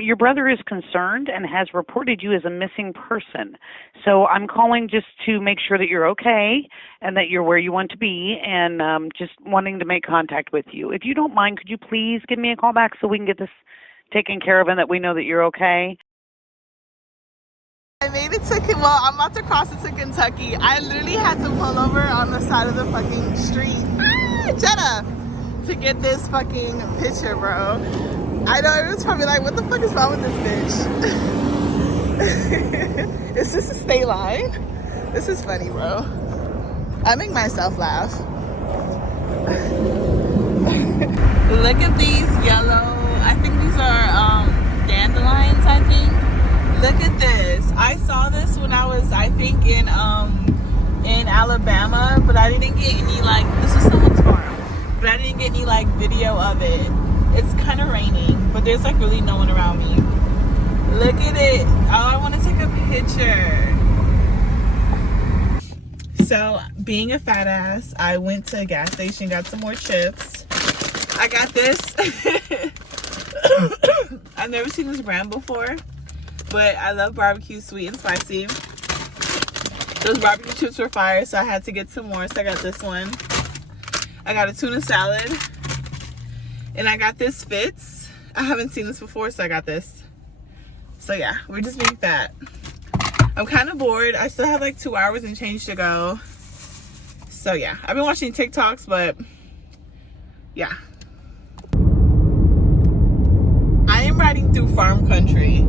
Your brother is concerned and has reported you as a missing person. So I'm calling just to make sure that you're okay and that you're where you want to be, and just wanting to make contact with you. If you don't mind, could you please give me a call back so we can get this taken care of and that we know that you're okay? I made it to, well, I'm about to cross into Kentucky. I literally had to pull over on the side of the fucking street, Jenna, to get this fucking picture, bro. I know everyone's probably like, what the fuck is wrong with this bitch? Is this a state line? This is funny, bro. I make myself laugh. Look at these yellow, I think these are dandelions, I think. Look at this. I saw this when I was, I think, in Alabama, but I didn't get any, like, this is someone's farm, but I didn't get any, like, video of it. It's kind of raining, but there's, like, really no one around me. Look at it. Oh, I want to take a picture. So, being a fat ass, I went to a gas station, got some more chips. I got this. I've never seen this brand before, but I love barbecue, sweet and spicy. Those barbecue chips were fire, so I had to get some more, so I got this one. I got a tuna salad, and I got this Fitz. I haven't seen this before, so I got this. So yeah, we're just being fat. I'm kind of bored. I still have like 2 hours and change to go. So yeah, I've been watching TikToks, but yeah. I am riding through farm country.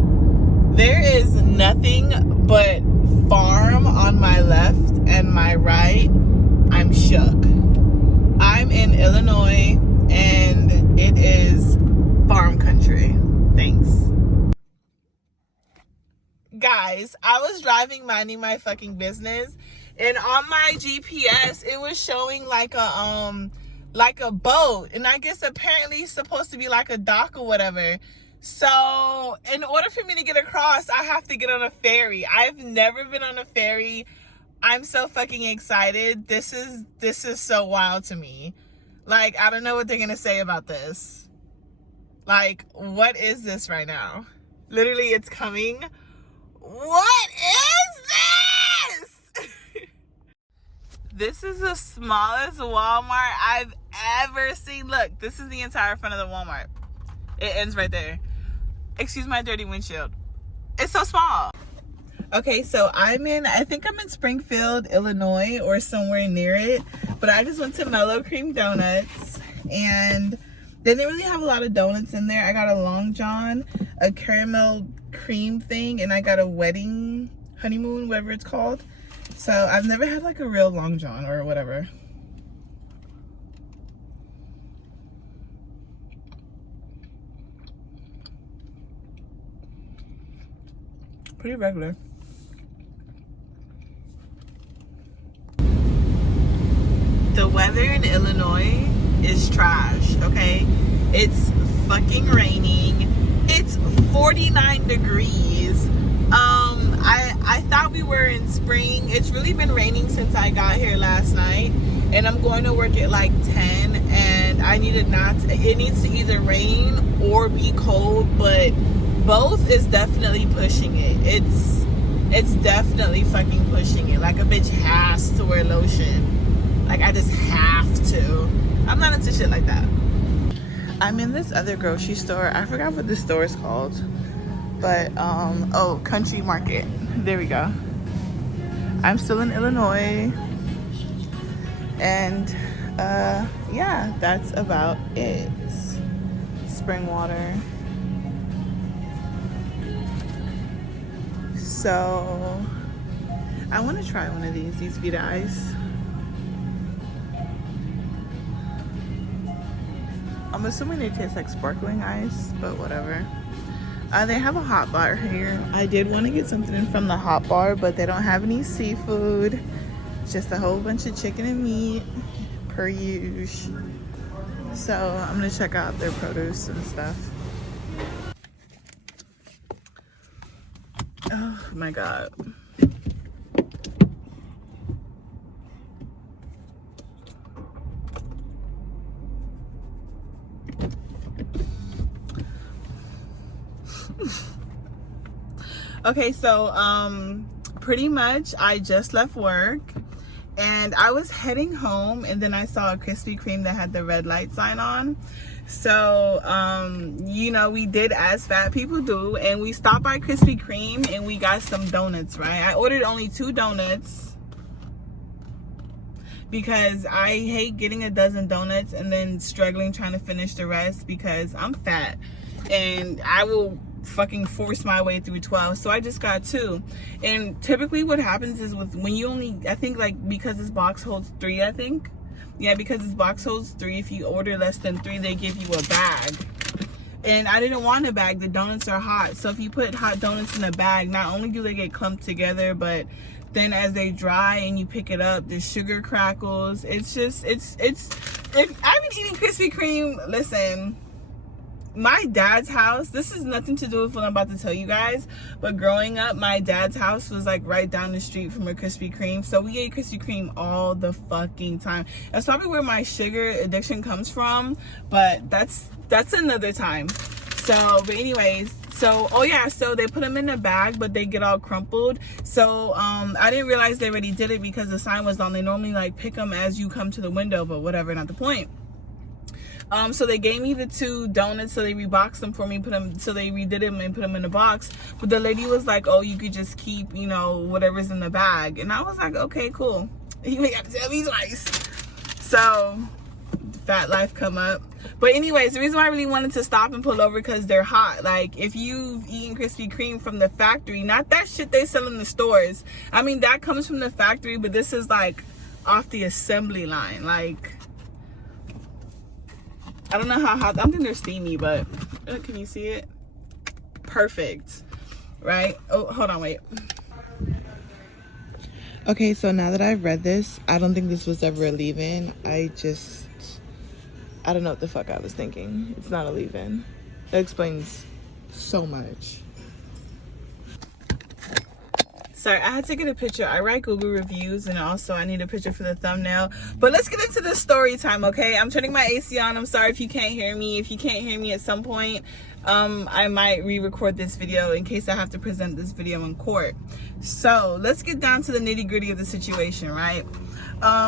There is nothing but farm on my left and my right. I'm shook. I'm in Illinois and it is farm country. Thanks. Guys, I was driving minding my fucking business, and on my GPS it was showing like a boat, and I guess apparently it's supposed to be like a dock or whatever. So in order for me to get across, I have to get on a ferry. I've never been on a ferry. I'm so fucking excited. This is so wild to me. Like, I don't know what they're gonna say about this. Like, what is this right now? Literally, it's coming. What is this? This is the smallest Walmart I've ever seen. Look, this is the entire front of the Walmart. It ends right there. Excuse my dirty windshield. It's so small. Okay, so I think I'm in Springfield, Illinois, or somewhere near it. But I just went to Mellow Cream Donuts, and they didn't really have a lot of donuts in there. I got a Long John, a caramel cream thing, and I got a wedding honeymoon, whatever it's called. So I've never had like a real Long John or whatever. Pretty regular. The weather in Illinois is trash, okay? It's fucking raining. It's 49 degrees. I thought we were in spring. It's really been raining since I got here last night, and I'm going to work at like 10, and it needs to either rain or be cold, but both is definitely pushing it. It's definitely fucking pushing it. Like, a bitch has to wear lotion. Like, I just have to. I'm not into shit like that. I'm in this other grocery store. I forgot what this store is called. But, oh, Country Market. There we go. I'm still in Illinois. And, yeah, that's about it. Spring water. So, I want to try one of these Vita Ice. I'm assuming they taste like sparkling ice, but whatever. They have a hot bar here. I did want to get something from the hot bar, but they don't have any seafood. Just a whole bunch of chicken and meat, per usual. So I'm gonna check out their produce and stuff. Oh my God. Okay, so pretty much I just left work and I was heading home, and then I saw a Krispy Kreme that had the red light sign on. So you know, we did as fat people do, and we stopped by Krispy Kreme and we got some donuts, right? I ordered only 2 donuts because I hate getting a dozen donuts and then struggling trying to finish the rest because I'm fat and I will fucking force my way through 12. So I just got 2. And typically what happens is when you only, I think, like, because this box holds 3, I think. Yeah, because this box holds 3, if you order less than 3, they give you a bag. And I didn't want a bag. The donuts are hot. So if you put hot donuts in a bag, not only do they get clumped together, but then as they dry and you pick it up, the sugar crackles. It's just, I've been eating Krispy Kreme. Listen, my dad's house, this is nothing to do with what I'm about to tell you guys, but growing up, my dad's house was like right down the street from a Krispy Kreme. So we ate Krispy Kreme all the fucking time. That's probably where my sugar addiction comes from, but that's another time. So, but anyways, so, oh yeah, so they put them in a bag, but they get all crumpled. So I didn't realize they already did it because the sign was on. They normally like pick them as you come to the window, but whatever, not the point. So they gave me the 2 donuts, so they reboxed them for me, so they redid them and put them in the box. But the lady was like, oh, you could just keep, you know, whatever's in the bag. And I was like, okay, cool. You ain't got to tell me twice. So fat life come up. But anyways, the reason why I really wanted to stop and pull over because they're hot. Like, if you've eaten Krispy Kreme from the factory, not that shit they sell in the stores. I mean, that comes from the factory, but this is like off the assembly line. Like, I don't know how hot. I don't think they're steamy, but can you see it? Perfect, right? Oh, hold on, wait. Okay, so now that I've read this, I don't think this was ever a leave-in. I don't know what the fuck I was thinking. It's not a leave-in. That explains so much. Sorry, I had to get a picture. I write Google reviews, and also I need a picture for the thumbnail. But let's get into the story time, okay? I'm turning my AC on. I'm sorry if you can't hear me. If you can't hear me at some point, I might re-record this video in case I have to present this video in court. So let's get down to the nitty-gritty of the situation, right?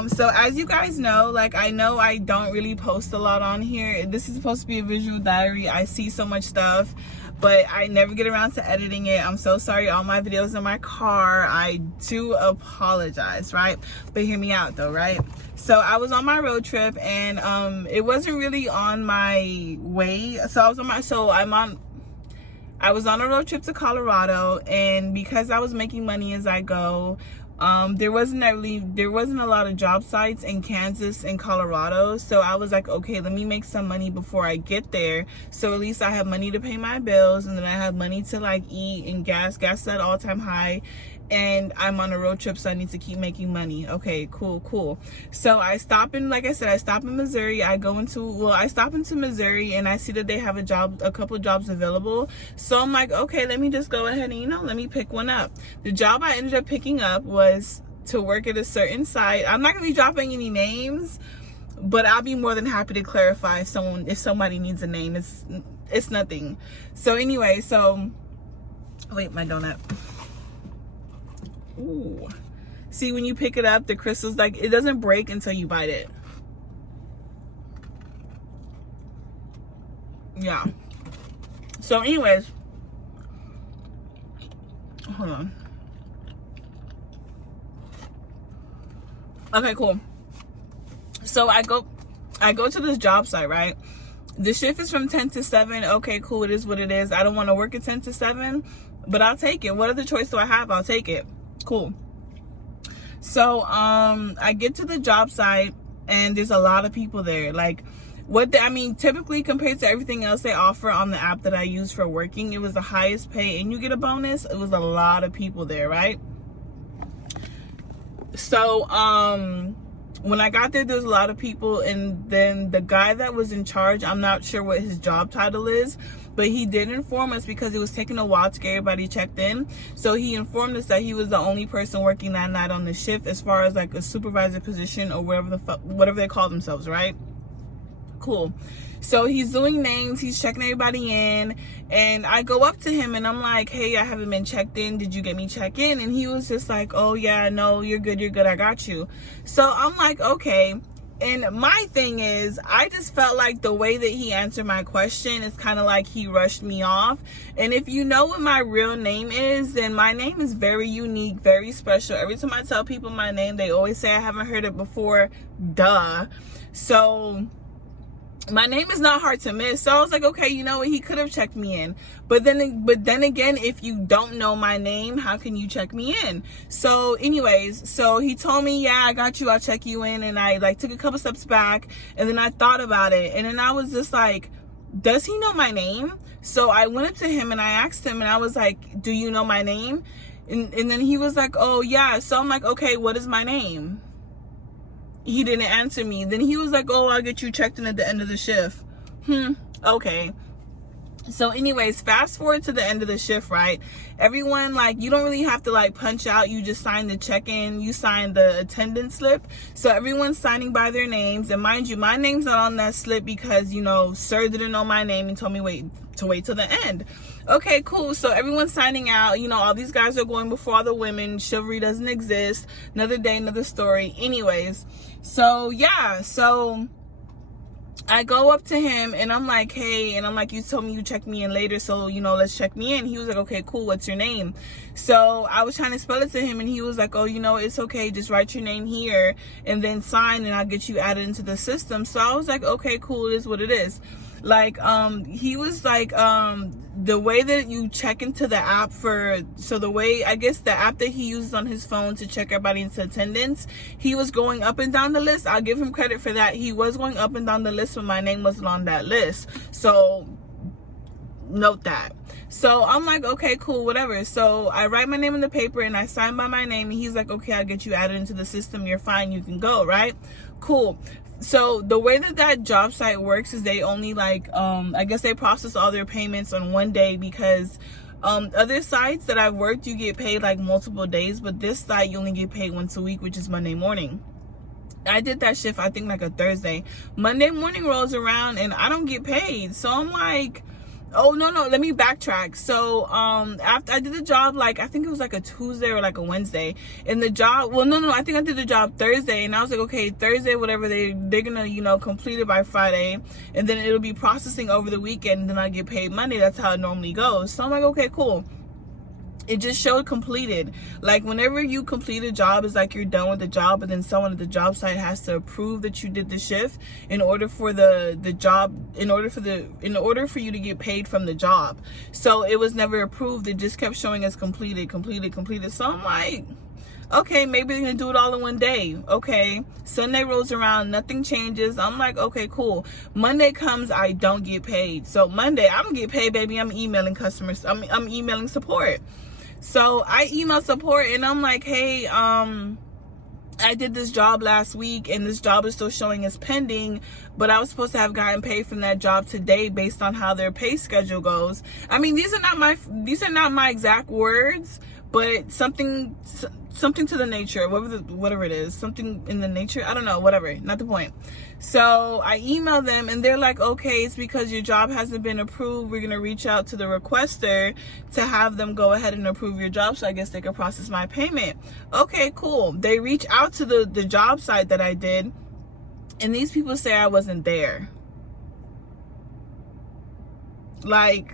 So as you guys know, like, I know I don't really post a lot on here. This is supposed to be a visual diary. I see so much stuff, but I never get around to editing it. I'm so sorry. All my videos in my car. I do apologize, right? But hear me out though, right? So I was on my road trip, and it wasn't really on my way. So I was on a road trip to Colorado, and because I was making money as I go, there wasn't a lot of job sites in Kansas and Colorado. So I was like, okay, let me make some money before I get there, so at least I have money to pay my bills, and then I have money to like eat, and gas is at all-time high, and I'm on a road trip, so I need to keep making money. Okay, cool. So I stop in, like I said, I stop in Missouri. I stop into Missouri, and I see that they have a couple of jobs available. So I'm like, okay, let me just go ahead and, let me pick one up. The job I ended up picking up was to work at a certain site. I'm not gonna be dropping any names, but I'll be more than happy to clarify if somebody needs a name. It's nothing. So anyway, wait, my donut. Ooh. See, when you pick it up, the crystals, like, it doesn't break until you bite it. Yeah. So anyways, hold on. Okay, cool. So I go to this job site, right? The shift is from 10 to 7. Okay, cool. It is what it is. I don't want to work at 10 to 7, but I'll take it. What other choice do I have? I'll take it. Cool. So I get to the job site, and there's a lot of people there. Like, typically compared to everything else they offer on the app that I use for working, it was the highest pay and you get a bonus. It was a lot of people there, right? So when I got there was a lot of people, and then the guy that was in charge, I'm not sure what his job title is, but he did inform us, because it was taking a while to get everybody checked in. So he informed us that he was the only person working that night on the shift, as far as like a supervisor position or whatever they call themselves, right? Cool. So he's doing names, he's checking everybody in, and I go up to him and I'm like, hey, I haven't been checked in. Did you get me check in? And he was just like, oh yeah, no, you're good, I got you. So I'm like, okay. And my thing is, I just felt like the way that he answered my question is kind of like he rushed me off. And if you know what my real name is, then my name is very unique, very special. Every time I tell people my name, they always say I haven't heard it before. Duh. So my name is not hard to miss. So I was like, okay, you know what? He could have checked me in. But then again, if you don't know my name, how can you check me in? So anyways, so he told me, yeah, I got you. I'll check you in. And I like took a couple steps back, and then I thought about it. And then I was just like, does he know my name? So I went up to him and I asked him, and I was like, do you know my name? And then he was like, oh yeah. So I'm like, okay, what is my name? He didn't answer me. Then he was like, oh, I'll get you checked in at the end of the shift. Okay. So anyways, fast forward to the end of the shift, right? Everyone, like, you don't really have to like punch out. You just sign the check-in, you sign the attendance slip. So everyone's signing by their names. And mind you, my name's not on that slip because, you know, sir didn't know my name and told me wait till the end. Okay, cool. So everyone's signing out. You know, all these guys are going before all the women. Chivalry doesn't exist. Another day, another story. Anyways, so yeah, so I go up to him and I'm like, hey, and I'm like, you told me you check me in later, so, you know, let's check me in. He was like, okay, cool, what's your name? So I was trying to spell it to him, and he was like, oh, you know, it's okay, just write your name here and then sign, and I'll get you added into the system. So I was like, okay, cool, it is what it is. Like, he was like, the way that you check into the app so the way, I guess the app that he uses on his phone to check everybody into attendance, he was going up and down the list. I'll give him credit for that. He was going up and down the list when my name wasn't on that list. So note that. So I'm like, okay, cool, whatever. So I write my name in the paper and I sign by my name, and he's like, okay, I'll get you added into the system. You're fine. You can go, right? Cool. So the way that job site works is they only like, I guess they process all their payments on one day, because other sites that I've worked, you get paid like multiple days, but this site you only get paid once a week, which is Monday morning. I did that shift, I think like a Thursday. Monday morning rolls around and I don't get paid. So I'm like, oh no, let me backtrack. So after I did the job, like I think it was like a Tuesday or like a Wednesday, and the job, well no, I think I did the job Thursday, and I was like, okay, Thursday, whatever, they're gonna, you know, complete it by Friday, and then it'll be processing over the weekend, and then I get paid Monday. That's how it normally goes. So I'm like, okay, cool. It just showed completed. Like whenever you complete a job, it's like you're done with the job, but then someone at the job site has to approve that you did the shift in order for the job, in order for you to get paid from the job. So it was never approved. It just kept showing as completed. So I'm like, okay, maybe they're gonna do it all in one day. Okay, Sunday rolls around, nothing changes. I'm like, okay, cool. Monday comes, I don't get paid. So Monday, I don't get paid, baby. I'm emailing customers. I'm emailing support. So I email support and I'm like, hey, I did this job last week and this job is still showing as pending, but I was supposed to have gotten paid from that job today based on how their pay schedule goes. I mean, these are not my exact words, but something to the nature, whatever it is, something in the nature, I don't know, whatever, not the point. So I emailed them and they're like, okay, it's because your job hasn't been approved. We're going to reach out to the requester to have them go ahead and approve your job, so I guess they could process my payment. Okay, cool. They reach out to the job site that I did, and these people say I wasn't there. Like,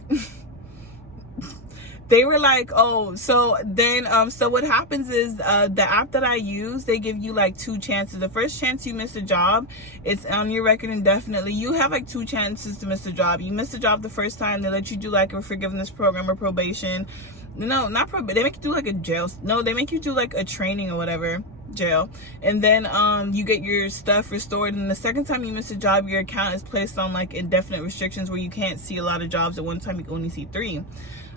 they were like, oh, so then so what happens is the app that I use, they give you like 2 chances. The first chance you miss a job, it's on your record indefinitely. You have like 2 chances to miss a job. You miss a job the first time, they let you do like a forgiveness program or probation. No, not probation. They make you do like a jail. No, they make you do like a training or whatever, jail. And then you get your stuff restored. And the second time you miss a job, your account is placed on like indefinite restrictions where you can't see a lot of jobs at one time. You can only see 3.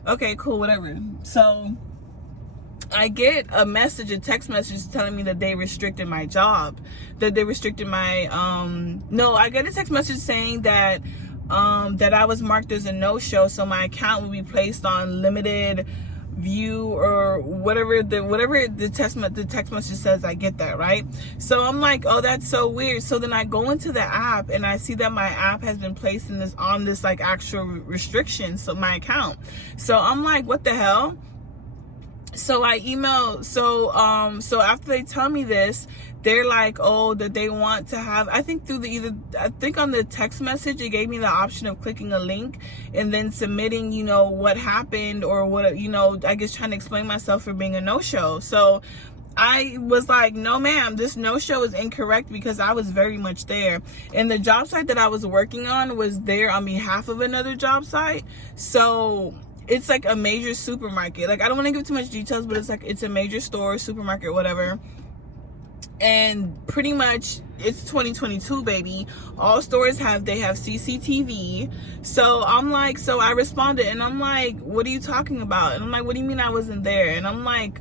Okay, cool, whatever. So I get a text message telling me that they restricted my job, that they restricted my, no, I get a text message saying that I was marked as a no-show, so my account will be placed on limited view or whatever the text message says. I get that, right? So I'm like, oh, that's so weird. So then I go into the app and I see that my app has been placed in this like actual restriction, so my account. So I'm like, what the hell? So I email, so after they tell me this, they're like, oh, that they want to have, I think on the text message, it gave me the option of clicking a link and then submitting, you know, what happened or what, you know, I guess trying to explain myself for being a no-show. So I was like, no ma'am, this no-show is incorrect because I was very much there. And the job site that I was working on was there on behalf of another job site. So it's like a major supermarket. Like, I don't want to give too much details, but it's a major store, supermarket, whatever. And pretty much it's 2022, baby. All stores have CCTV. So I'm like, so I responded and I'm like, what are you talking about? And I'm like, what do you mean I wasn't there? And I'm like,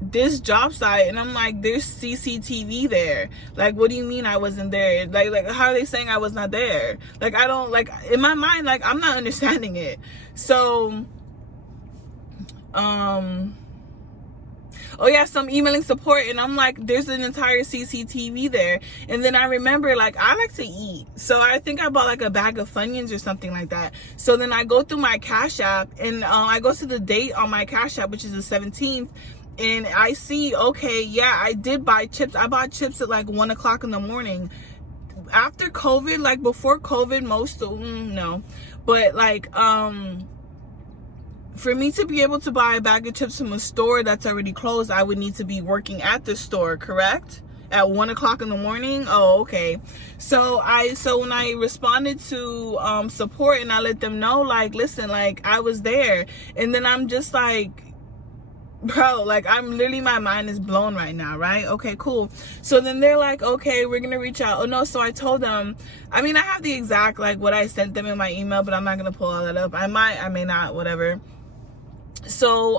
this job site, and I'm like, there's CCTV there. Like, what do you mean I wasn't there? Like how are they saying I was not there? Like, I don't, like, in my mind, like, I'm not understanding it. So oh yeah, so I'm emailing support and I'm like, there's an entire CCTV there. And then I remember, like, I like to eat, so I think I bought like a bag of Funyuns or something like that. So then I go through my Cash App and I go to the date on my Cash App, which is the 17th, and I see, okay, yeah, I did buy chips. I bought chips at like 1 o'clock in the morning. After COVID, like before COVID, no, but like for me to be able to buy a bag of chips from a store that's already closed, I would need to be working at the store, correct? At 1 o'clock in the morning? Oh, okay. So when I responded to support and I let them know, like, listen, like, I was there. And then I'm just like, bro, like, I'm literally, my mind is blown right now, right? Okay, cool. So then they're like, okay, we're gonna reach out. Oh no, so I told them, I mean, I have the exact, like, what I sent them in my email, but I'm not gonna pull all that up. I might, I may not, whatever. So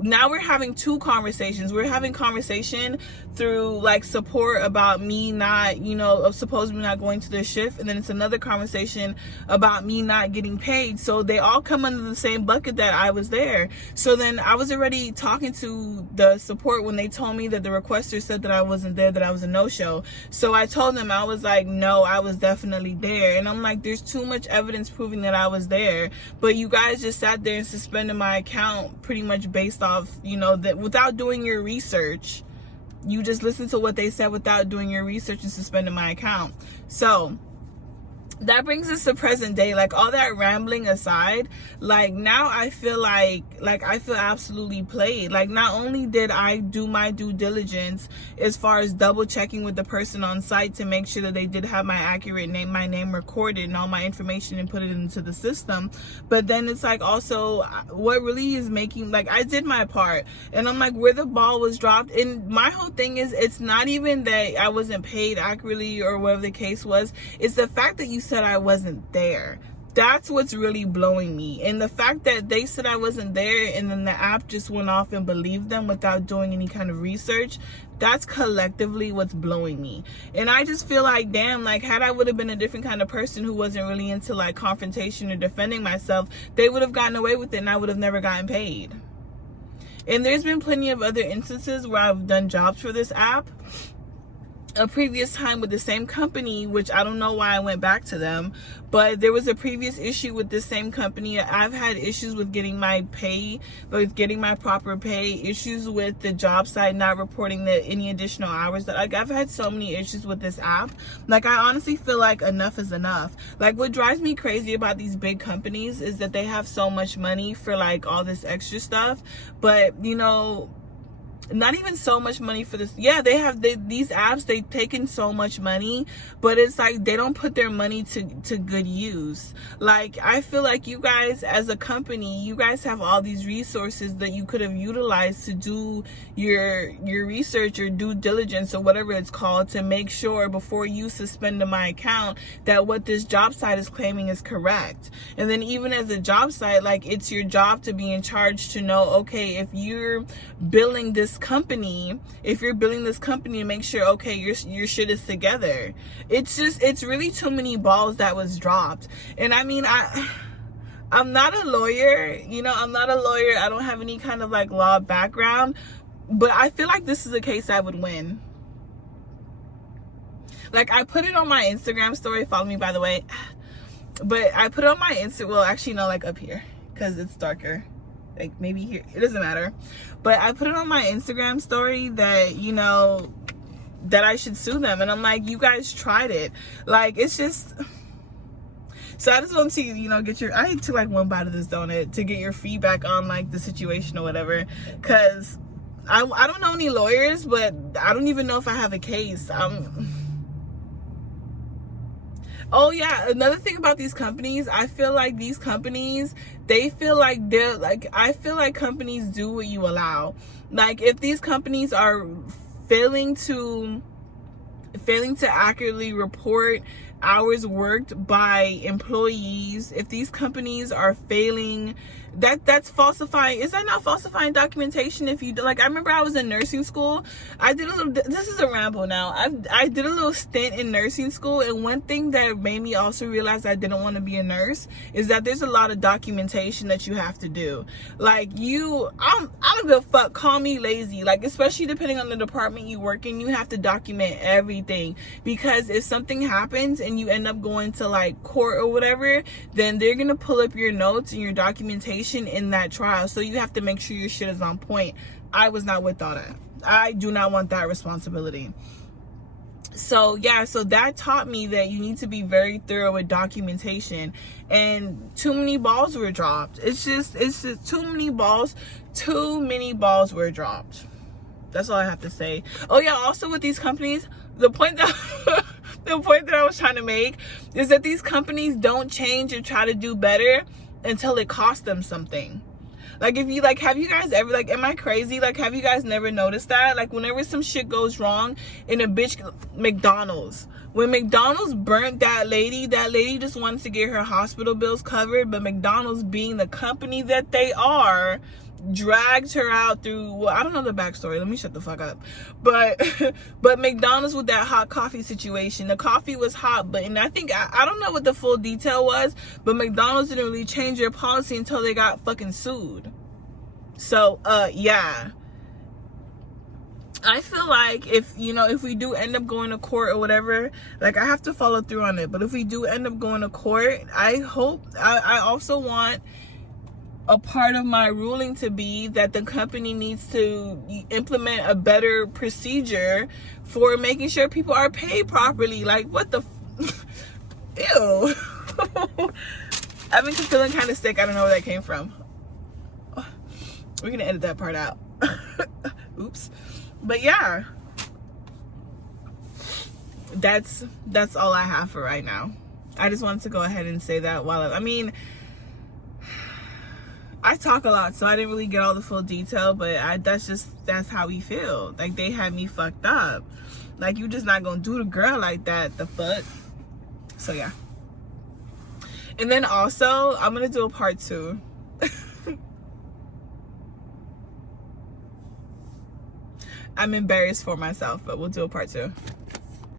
now we're having two conversations. We're having conversation through like support about me not, you know, supposedly not going to their shift, and then it's another conversation about me not getting paid. So they all come under the same bucket that I was there. So then I was already talking to the support when they told me that the requester said that I wasn't there, that I was a no-show. So I told them, I was like, no, I was definitely there. And I'm like, there's too much evidence proving that I was there, but you guys just sat there and suspended my account pretty much based off, you know, that without doing your research. You just listened to what they said without doing your research and suspended my account. So that brings us to present day. Like, all that rambling aside, like, now I feel like I feel absolutely played. Like, not only did I do my due diligence as far as double checking with the person on site to make sure that they did have my accurate name, my name recorded and all my information and put it into the system, but then it's like, also what really is making, like, I did my part, and I'm like, where the ball was dropped. And my whole thing is, it's not even that I wasn't paid accurately or whatever the case was, it's the fact that you said I wasn't there. That's what's really blowing me. And the fact that they said I wasn't there and then the app just went off and believed them without doing any kind of research, that's collectively what's blowing me. And I just feel like, damn, like, had I would have been a different kind of person who wasn't really into like confrontation or defending myself, they would have gotten away with it and I would have never gotten paid. And there's been plenty of other instances where I've done jobs for this app a previous time with the same company, which I don't know why I went back to them, but there was a previous issue with the same company. I've had issues with getting my pay, with getting my proper pay, issues with the job site not reporting any additional hours. That, like, I've had so many issues with this app. Like, I honestly feel like enough is enough. Like, what drives me crazy about these big companies is that they have so much money for like all this extra stuff, but, you know, not even so much money for this. Yeah, these apps, they take in so much money, but it's like they don't put their money to good use. Like, I feel like you guys as a company, you guys have all these resources that you could have utilized to do your research or due diligence or whatever it's called, to make sure before you suspended my account that what this job site is claiming is correct. And then even as a job site, like, it's your job to be in charge to know, okay, if you're billing this company, and make sure, okay, your shit is together. It's really too many balls that was dropped. And I mean, I'm not a lawyer, you know, I'm not a lawyer. I don't have any kind of like law background, but I feel like this is a case I would win. Like, I put it on my Instagram story. Follow me, by the way. But I put it on my Instagram. Well, actually, no, like up here, because it's darker. Like, maybe here. It doesn't matter. But I put it on my Instagram story that, you know, that I should sue them. And I'm like, you guys tried it. Like, it's just... So I just want to, you know, get your... I took like one bite of this donut to get your feedback on, like, the situation or whatever. Because I don't know any lawyers, but I don't even know if I have a case. Oh yeah, another thing about these companies, I feel like these companies, they feel like they're like, I feel like companies do what you allow. Like, if these companies are failing to accurately report hours worked by employees, if these companies are failing, that's falsifying. Is that not falsifying documentation? If you like, I remember I was in nursing school. I did a little, this is a ramble now. I did a little stint in nursing school, and one thing that made me also realize I didn't want to be a nurse is that there's a lot of documentation that you have to do. Like, I don't give a fuck, call me lazy, like, especially depending on the department you work in, you have to document everything, because if something happens and you end up going to like court or whatever, then they're gonna pull up your notes and your documentation in that trial. So you have to make sure your shit is on point. I was not with all that. I do not want that responsibility. So yeah, so that taught me that you need to be very thorough with documentation, and too many balls were dropped. It's just too many balls were dropped. That's all I have to say. Oh yeah, also with these companies, the point that I was trying to make is that these companies don't change or try to do better until it costs them something. Like, if you like, have you guys ever, like, am I crazy? Like, have you guys never noticed that? Like, whenever some shit goes wrong in a bitch, McDonald's, when McDonald's burnt that lady just wanted to get her hospital bills covered, but McDonald's, being the company that they are, dragged her out through, well, I don't know the backstory, let me shut the fuck up, but McDonald's, with that hot coffee situation, the coffee was hot, but, and I think, I don't know what the full detail was, but McDonald's didn't really change their policy until they got fucking sued. So yeah, I feel like if we do end up going to court or whatever, like, I have to follow through on it, but if we do end up going to court, I also want a part of my ruling to be that the company needs to implement a better procedure for making sure people are paid properly. Like, what the ew. I've been feeling kind of sick. I don't know where that came from. We're gonna edit that part out. Oops. But yeah, that's all I have for right now. I just wanted to go ahead and say that while I mean, I talk a lot, so I didn't really get all the full detail, but that's how we feel. Like, they had me fucked up. Like, you just not gonna do the girl like that, the fuck. So yeah. And then also, I'm gonna do a part 2. I'm embarrassed for myself, but we'll do a part 2.